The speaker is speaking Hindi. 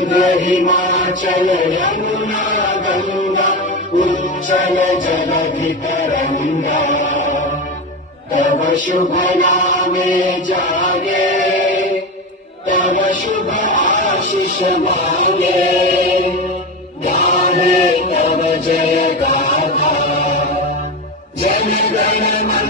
हिमाचल यमुना गंगा उच्चल जलधि तरंगा तव शुभ नामे जागे तव शुभ आशीष मांगे गाहे तव जय गाथा जन गण मन